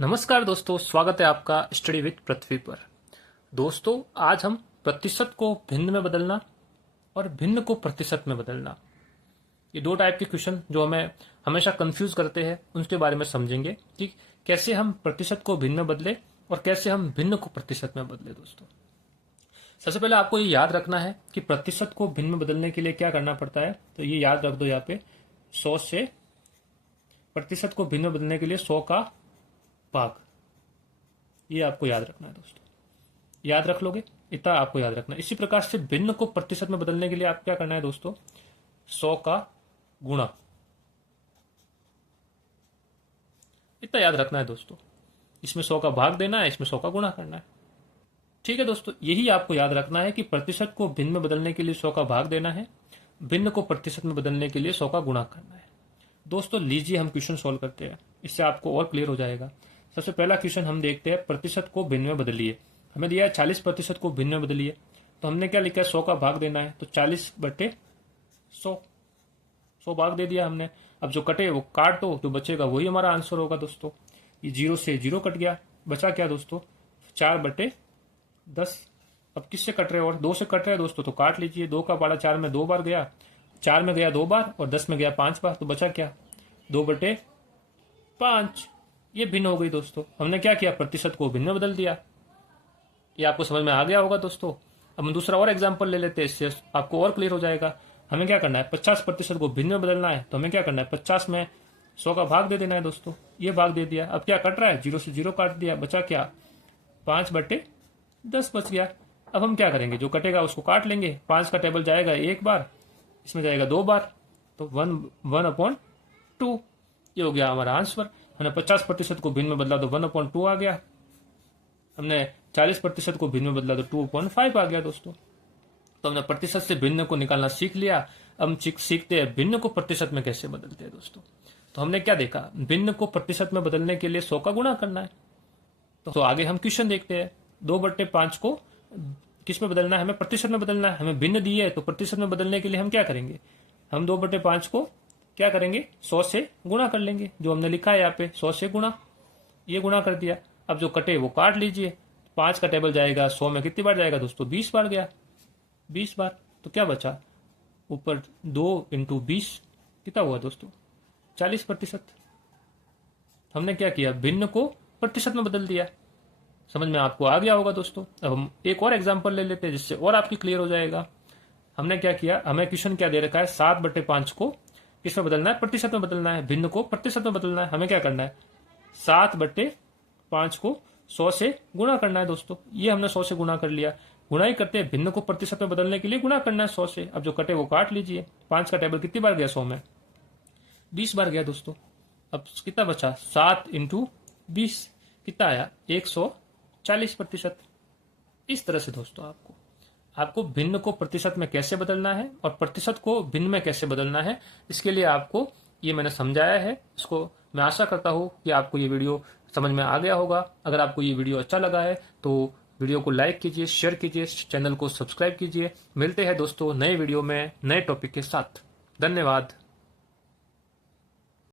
नमस्कार दोस्तों, स्वागत है आपका स्टडी विद पृथ्वी पर। दोस्तों, आज हम प्रतिशत को भिन्न में बदलना और भिन्न को प्रतिशत में बदलना, ये दो टाइप के क्वेश्चन जो हमें हमेशा कंफ्यूज करते हैं, उनके बारे में समझेंगे कि कैसे हम प्रतिशत को भिन्न में बदले और कैसे हम भिन्न को प्रतिशत में बदले। दोस्तों, सबसे पहले आपको ये याद रखना है कि प्रतिशत को भिन्न में बदलने के लिए क्या करना पड़ता है। तो ये याद रख दो, यहाँ पे 100 से प्रतिशत को भिन्न में बदलने के लिए 100 का भाग, ये आपको याद रखना है। दोस्तों, याद रख लोगे, इतना आपको याद रखना है। इसी प्रकार से भिन्न को प्रतिशत में बदलने के लिए आप क्या करना है दोस्तों, 100 का गुणा, इतना याद रखना है दोस्तों। इसमें 100 का भाग देना है, इसमें 100 का गुणा करना है। ठीक है दोस्तों, यही आपको याद रखना है कि प्रतिशत को भिन्न में बदलने के लिए 100 का भाग देना है, भिन्न को प्रतिशत में बदलने के लिए 100 का गुणा करना है। दोस्तों, लीजिए हम क्वेश्चन सॉल्व करते हैं, इससे आपको और क्लियर हो जाएगा। सबसे पहला क्वेश्चन हम देखते हैं, प्रतिशत को भिन्न में बदलिए। हमें दिया है 40% को भिन्न में बदलिए, तो हमने क्या लिखा है, 100 का भाग देना है, तो 40/100, 100 भाग दे दिया हमने। अब जो कटे वो काट दो, जो बचेगा वही हमारा आंसर होगा। दोस्तों, ये 0 से 0 कट गया, बचा क्या दोस्तों, 4/10। अब किससे कट रहे, और 2 से कट रहे हैं दोस्तों, तो काट लीजिए। 2 का पाला 4 में 2 बार गया, 4 में गया 2 बार और 10 में गया 5 बार, तो बचा क्या, 2/5। ये भिन्न हो गई दोस्तों। हमने क्या किया, प्रतिशत को भिन्न में बदल दिया। ये आपको समझ में आ गया होगा दोस्तों। अब हम दूसरा और एग्जांपल ले लेते हैं, इससे आपको और क्लियर हो जाएगा। हमें क्या करना है, 50% को भिन्न में बदलना है, तो हमें क्या करना है, 50 में 100 का भाग दे देना है दोस्तों। ये भाग दे दिया। अब क्या कट रहा है, 0 से 0 काट दिया, बचा क्या, 5/10 बच गया। अब हम क्या करेंगे, जो कटेगा उसको काट लेंगे। 5 का टेबल जाएगा 1 बार, इसमें जाएगा 2 बार, तो 1/2। ये हो गया हमारा आंसर। हमने 50% को भिन्न में बदला तो 1/2 आ गया। हमने 40% को भिन्न में बदला तो 2/5 आ गया दोस्तों। तो हमने प्रतिशत से भिन्न को निकालना सीख लिया। अब हम सीखते हैं भिन्न को प्रतिशत में कैसे बदलते हैं दोस्तों। तो हमने क्या देखा, भिन्न को प्रतिशत में बदलने के लिए 100 का गुणा करना है। तो आगे हम क्वेश्चन देखते हैं। 2/5 को किस में बदलना है, हमें प्रतिशत में बदलना है। हमें भिन्न दी है, तो प्रतिशत में बदलने के लिए हम क्या करेंगे, हम 2/5 को क्या करेंगे, 100 से गुणा कर लेंगे। जो हमने लिखा है यहाँ पे 100 से गुणा, ये गुणा कर दिया। अब जो कटे वो काट लीजिए। 5 का टेबल जाएगा 100 में कितनी बार जाएगा दोस्तों, 20 बार गया, 20 बार। तो क्या बचा, ऊपर 2 × 20 कितना हुआ दोस्तों, 40%। हमने क्या किया, भिन्न को प्रतिशत में बदल दिया। समझ में आपको आ गया होगा दोस्तों। अब हम एक और एग्जाम्पल ले लेते हैं, जिससे और आपकी क्लियर हो जाएगा। हमने क्या किया, हमें क्वेश्चन क्या दे रखा है, 7/5 को किसमें बदलना है, प्रतिशत में बदलना है। भिन्न को प्रतिशत में बदलना है। हमें क्या करना है, 7/5 को 100 से गुणा करना है दोस्तों। ये हमने 100 से गुणा कर लिया। गुणा ही करते हैं, भिन्न को प्रतिशत में बदलने के लिए गुणा करना है 100 से। अब जो कटे वो काट लीजिए। 5 का टेबल कितनी बार गया 100 में, 20 बार गया दोस्तों। अब कितना बचा, 7 × 20 कितना आया, 140%। इस तरह से दोस्तों आपको भिन्न को प्रतिशत में कैसे बदलना है और प्रतिशत को भिन्न में कैसे बदलना है, इसके लिए आपको ये मैंने समझाया है। इसको मैं आशा करता हूँ कि आपको ये वीडियो समझ में आ गया होगा। अगर आपको ये वीडियो अच्छा लगा है तो वीडियो को लाइक कीजिए, शेयर कीजिए, चैनल को सब्सक्राइब कीजिए। मिलते हैं दोस्तों नए वीडियो में नए टॉपिक के साथ। धन्यवाद।